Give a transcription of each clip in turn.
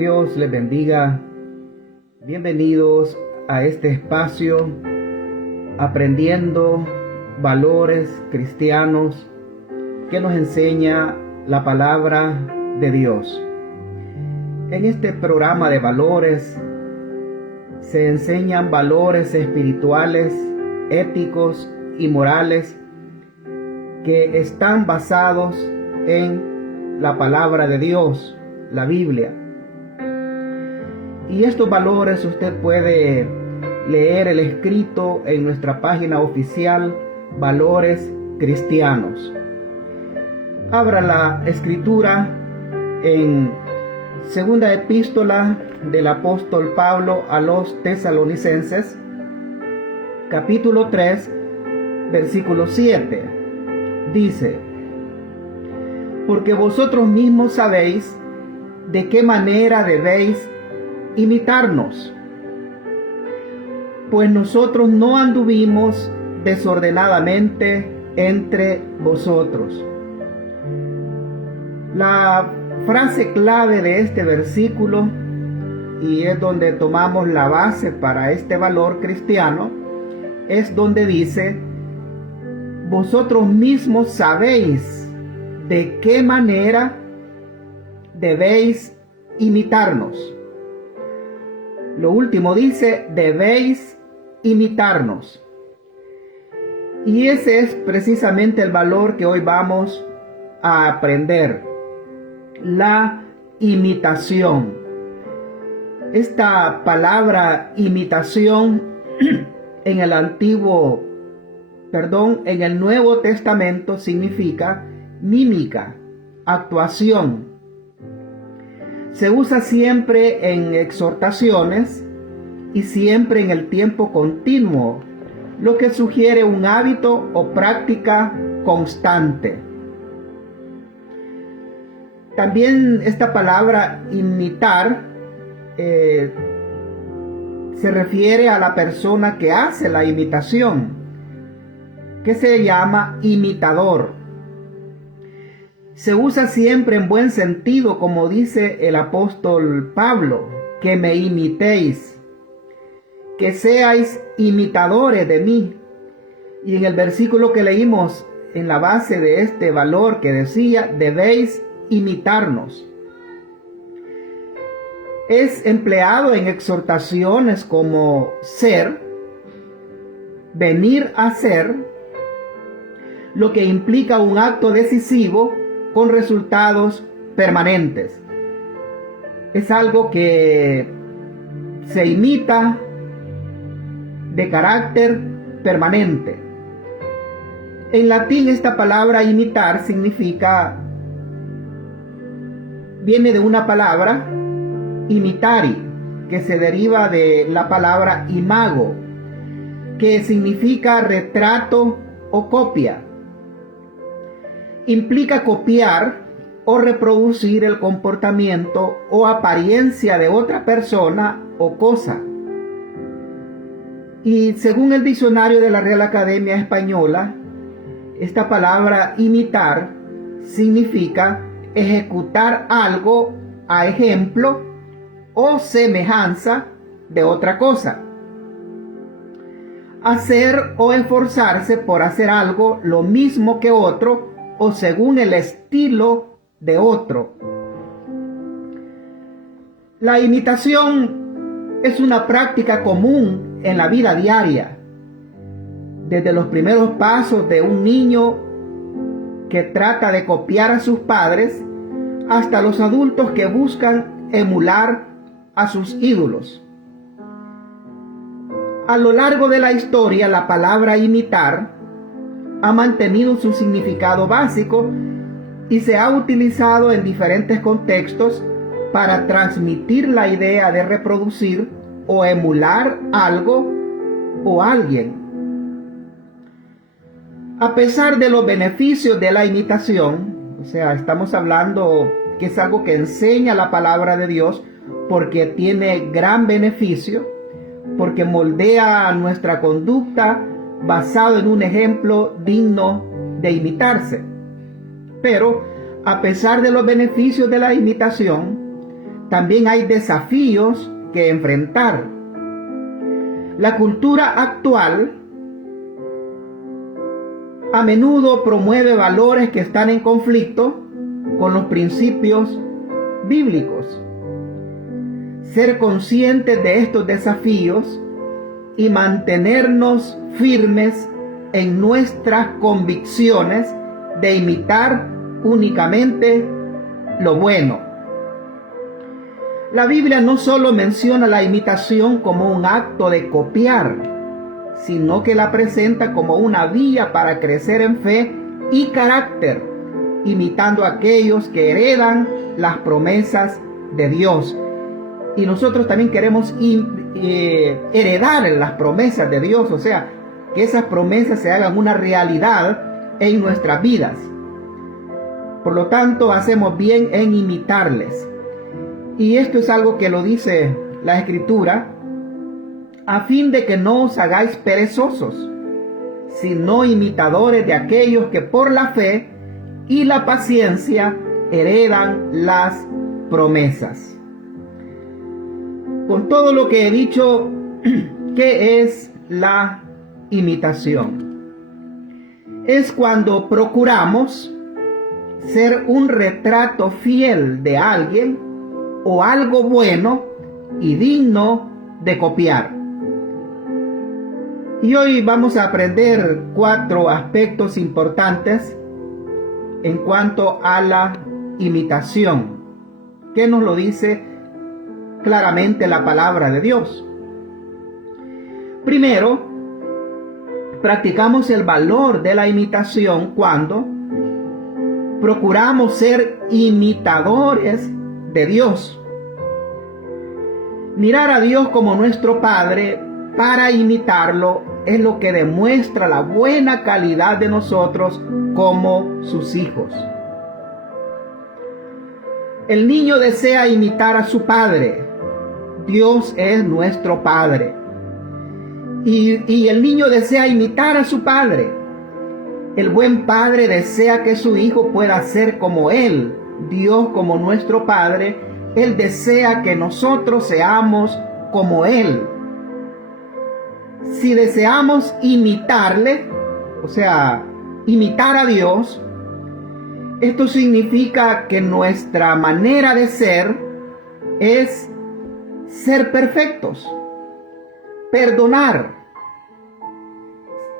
Dios les bendiga. Bienvenidos a este espacio aprendiendo valores cristianos que nos enseña la palabra de Dios. En este programa de valores se enseñan valores espirituales, éticos y morales que están basados en la palabra de Dios, la Biblia. Y estos valores usted puede leer el escrito en nuestra página oficial Valores Cristianos. Abra la escritura en segunda epístola del apóstol Pablo a los tesalonicenses, capítulo 3, versículo 7. Dice: porque vosotros mismos sabéis de qué manera debéis imitarnos, pues nosotros no anduvimos desordenadamente entre vosotros. La frase clave de este versículo, y es donde tomamos la base para este valor cristiano, es donde dice: vosotros mismos sabéis de qué manera debéis imitarnos. Lo último dice: debéis imitarnos. Y ese es precisamente el valor que hoy vamos a aprender: la imitación. Esta palabra imitación en el Nuevo Testamento significa mímica, actuación. Se usa siempre en exhortaciones y siempre en el tiempo continuo, lo que sugiere un hábito o práctica constante. También esta palabra imitar se refiere a la persona que hace la imitación, que se llama imitador. Se usa siempre en buen sentido, como dice el apóstol Pablo: que me imitéis, que seáis imitadores de mí. Y en el versículo que leímos, en la base de este valor que decía: debéis imitarnos, es empleado en exhortaciones como ser, venir a ser, lo que implica un acto decisivo con resultados permanentes. Es algo que se imita de carácter permanente. En latín esta palabra imitar viene de una palabra imitari, que se deriva de la palabra imago, que significa retrato o copia. Implica copiar o reproducir el comportamiento o apariencia de otra persona o cosa. Y según el diccionario de la Real Academia Española, esta palabra imitar significa ejecutar algo a ejemplo o semejanza de otra cosa. Hacer o esforzarse por hacer algo lo mismo que otro o según el estilo de otro. La imitación es una práctica común en la vida diaria, desde los primeros pasos de un niño que trata de copiar a sus padres hasta los adultos que buscan emular a sus ídolos. A lo largo de la historia, la palabra imitar ha mantenido su significado básico y se ha utilizado en diferentes contextos para transmitir la idea de reproducir o emular algo o alguien. A pesar de los beneficios de la imitación, o sea, estamos hablando que es algo que enseña la palabra de Dios porque tiene gran beneficio, porque moldea nuestra conducta basado en un ejemplo digno de imitarse. Pero, a pesar de los beneficios de la imitación, también hay desafíos que enfrentar. La cultura actual a menudo promueve valores que están en conflicto con los principios bíblicos. Ser conscientes de estos desafíos y mantenernos firmes en nuestras convicciones de imitar únicamente lo bueno. La Biblia no solo menciona la imitación como un acto de copiar, sino que la presenta como una vía para crecer en fe y carácter, imitando a aquellos que heredan las promesas de Dios. Y nosotros también queremos heredar las promesas de Dios, o sea, que esas promesas se hagan una realidad en nuestras vidas. Por lo tanto, hacemos bien en imitarles. Y esto es algo que lo dice la Escritura, a fin de que no os hagáis perezosos, sino imitadores de aquellos que por la fe y la paciencia heredan las promesas. Con todo lo que he dicho, ¿qué es la imitación? Es cuando procuramos ser un retrato fiel de alguien o algo bueno y digno de copiar. Y hoy vamos a aprender 4 aspectos importantes en cuanto a la imitación, que nos lo dice claramente la palabra de Dios. Primero, practicamos el valor de la imitación cuando procuramos ser imitadores de Dios. Mirar a Dios como nuestro Padre para imitarlo es lo que demuestra la buena calidad de nosotros como sus hijos. El niño desea imitar a su padre. Dios es nuestro Padre. Y el niño desea imitar a su padre. El buen padre desea que su hijo pueda ser como él. Dios, como nuestro Padre, Él desea que nosotros seamos como Él. Si deseamos imitarle, o sea, imitar a Dios, esto significa que nuestra manera de ser es ser perfectos, perdonar,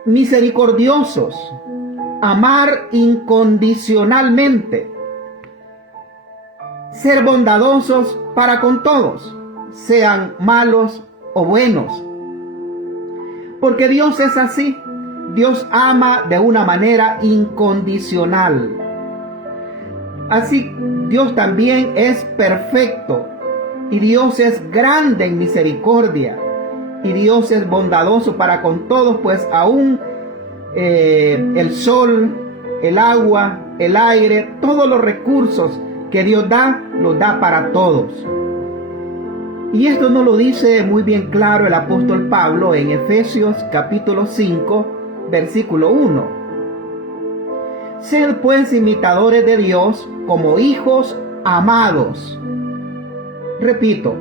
misericordiosos, amar incondicionalmente, ser bondadosos para con todos, sean malos o buenos. Porque Dios es así. Dios ama de una manera incondicional. Así Dios también es perfecto. Y Dios es grande en misericordia. Y Dios es bondadoso para con todos, pues aún el sol, el agua, el aire, todos los recursos que Dios da, los da para todos. Y esto nos lo dice muy bien claro el apóstol Pablo en Efesios capítulo 5, versículo 1. Sed pues imitadores de Dios como hijos amados. Repito,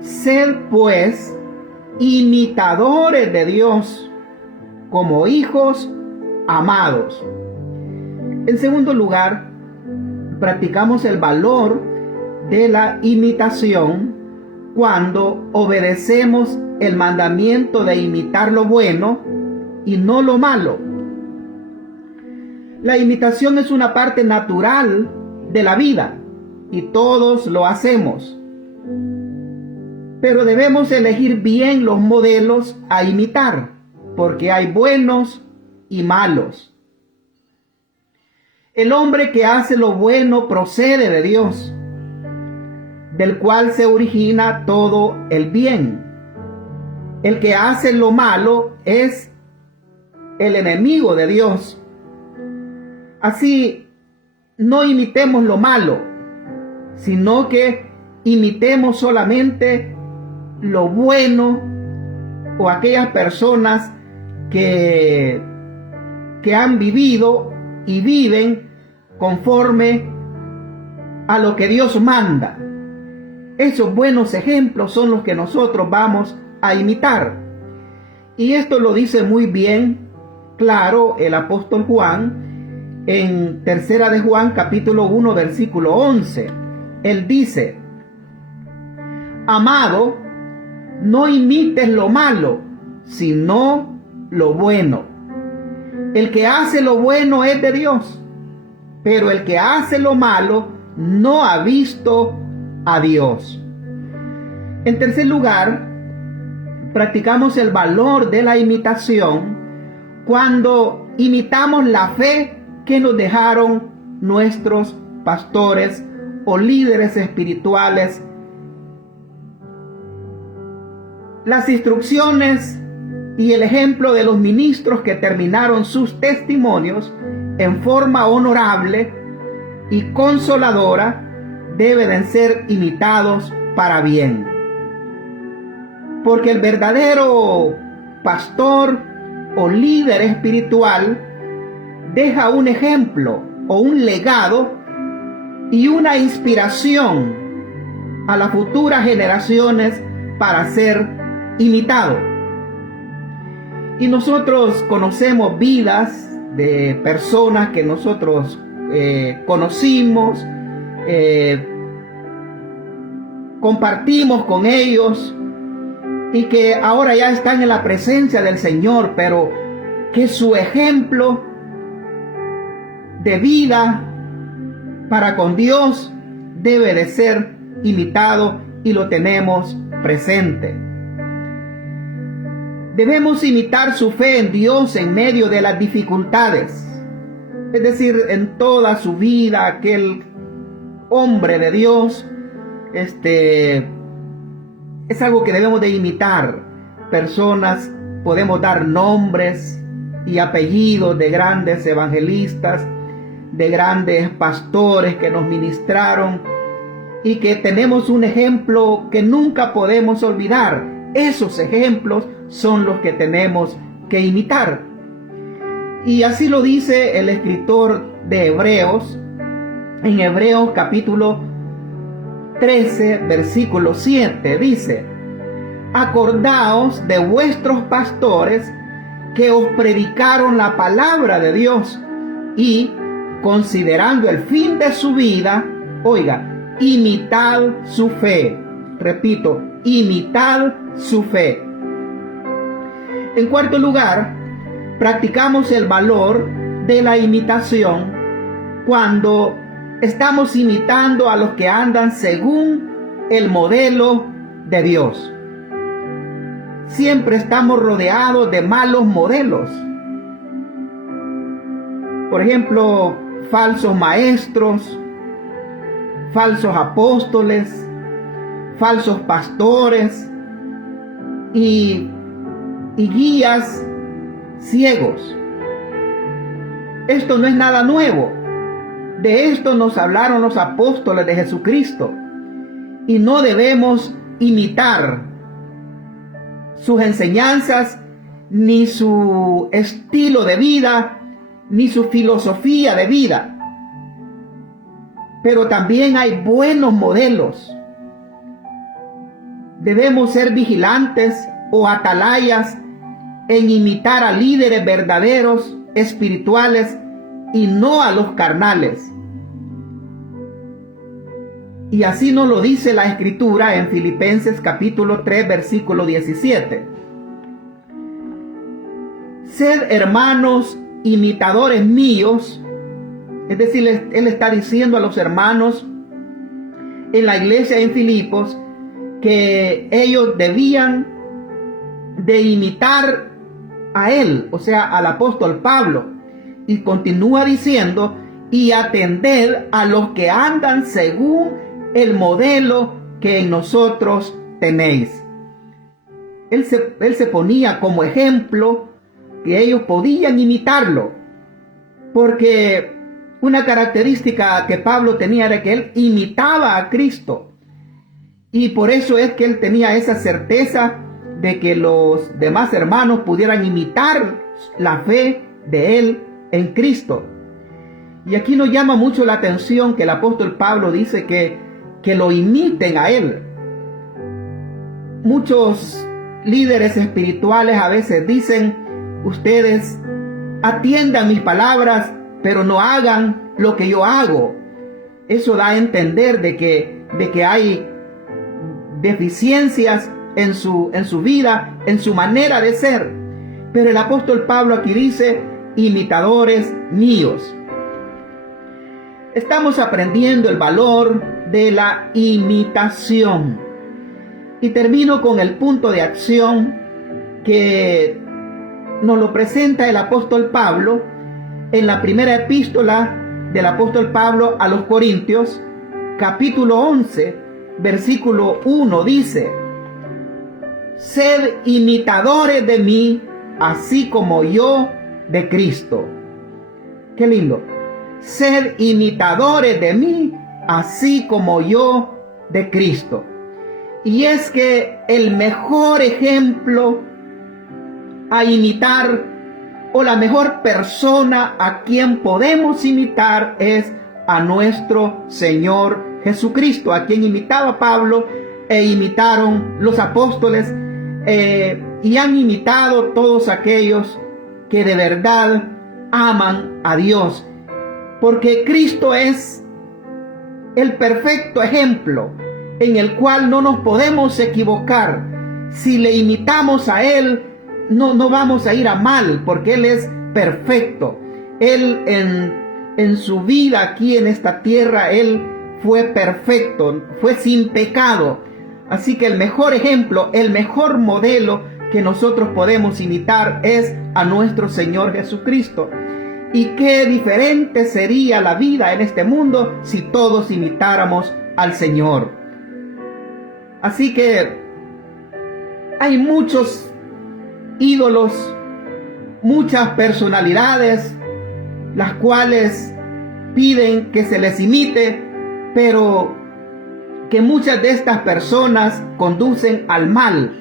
sed pues imitadores de Dios como hijos amados. En segundo lugar, practicamos el valor de la imitación cuando obedecemos el mandamiento de imitar lo bueno y no lo malo. La imitación es una parte natural de la vida y todos lo hacemos. Pero debemos elegir bien los modelos a imitar, porque hay buenos y malos. El hombre que hace lo bueno procede de Dios, del cual se origina todo el bien. El que hace lo malo es el enemigo de Dios. Así, no imitemos lo malo, sino que imitemos solamente lo bueno o aquellas personas que han vivido y viven conforme a lo que Dios manda. Esos buenos ejemplos son los que nosotros vamos a imitar. Y esto lo dice muy bien, claro, el apóstol Juan en 3 de Juan capítulo 1 versículo 11. Él dice: amado, no imites lo malo, sino lo bueno. El que hace lo bueno es de Dios, pero el que hace lo malo no ha visto a Dios. En tercer lugar, practicamos el valor de la imitación cuando imitamos la fe que nos dejaron nuestros pastores o líderes espirituales. Las instrucciones y el ejemplo de los ministros que terminaron sus testimonios en forma honorable y consoladora deben ser imitados para bien. Porque el verdadero pastor o líder espiritual deja un ejemplo o un legado y una inspiración a las futuras generaciones para ser imitado. Y nosotros conocemos vidas de personas que nosotros conocimos, compartimos con ellos y que ahora ya están en la presencia del Señor, pero que su ejemplo de vida para con Dios debe de ser imitado y lo tenemos presente. Debemos imitar su fe en Dios en medio de las dificultades. Es decir, en toda su vida, aquel hombre de Dios, es algo que debemos de imitar. Personas, podemos dar nombres y apellidos de grandes evangelistas, de grandes pastores que nos ministraron y que tenemos un ejemplo que nunca podemos olvidar. Esos ejemplos son los que tenemos que imitar. Y así lo dice el escritor de Hebreos, en Hebreos capítulo 13, versículo 7, dice: acordaos de vuestros pastores que os predicaron la palabra de Dios y, considerando el fin de su vida, oiga, imitad su fe. Repito, imitad su fe. En cuarto lugar, practicamos el valor de la imitación cuando estamos imitando a los que andan según el modelo de Dios. Siempre estamos rodeados de malos modelos. Por ejemplo, falsos maestros, falsos apóstoles, falsos pastores y guías ciegos. Esto no es nada nuevo. De esto nos hablaron los apóstoles de Jesucristo y no debemos imitar sus enseñanzas, ni su estilo de vida, ni su filosofía de vida. Pero también hay buenos modelos. Debemos ser vigilantes o atalayas en imitar a líderes verdaderos, espirituales y no a los carnales. Y así nos lo dice la Escritura en Filipenses capítulo 3, versículo 17. Sed hermanos imitadores míos. Es decir, él está diciendo a los hermanos en la iglesia en Filipos que ellos debían de imitar a él, o sea, al apóstol Pablo. Y continúa diciendo: y atended a los que andan según el modelo que en nosotros tenéis. Él se ponía como ejemplo que ellos podían imitarlo, porque una característica que Pablo tenía era que él imitaba a Cristo, y por eso es que él tenía esa certeza de que los demás hermanos pudieran imitar la fe de él en Cristo. Y aquí nos llama mucho la atención que el apóstol Pablo dice que que lo imiten a Él. Muchos líderes espirituales a veces dicen: ustedes atiendan mis palabras, pero no hagan lo que yo hago. Eso da a entender de que hay deficiencias en su vida, en su manera de ser. Pero el apóstol Pablo aquí dice: imitadores míos. Estamos aprendiendo el valor de la imitación. Y termino con el punto de acción que nos lo presenta el apóstol Pablo en la primera epístola del apóstol Pablo a los Corintios, capítulo 11, versículo 1, dice: sed imitadores de mí, así como yo de Cristo. Qué lindo. Sed imitadores de mí, así como yo de Cristo. Y es que el mejor ejemplo a imitar, o la mejor persona a quien podemos imitar, es a nuestro Señor Jesucristo, a quien imitaba Pablo e imitaron los apóstoles, y han imitado todos aquellos que de verdad aman a Dios, porque Cristo es el perfecto ejemplo en el cual no nos podemos equivocar. Si le imitamos a Él, no vamos a ir a mal, porque Él es perfecto. Él en su vida aquí en esta tierra, Él fue perfecto, fue sin pecado. Así que el mejor ejemplo, el mejor modelo que nosotros podemos imitar es a nuestro Señor Jesucristo. Y qué diferente sería la vida en este mundo si todos imitáramos al Señor. Así que hay muchos ídolos, muchas personalidades, las cuales piden que se les imite, pero que muchas de estas personas conducen al mal.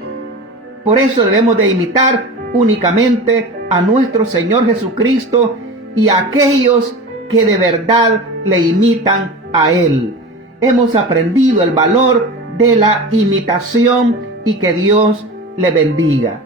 Por eso debemos de imitar únicamente a nuestro Señor Jesucristo y a aquellos que de verdad le imitan a Él. Hemos aprendido el valor de la imitación y que Dios le bendiga.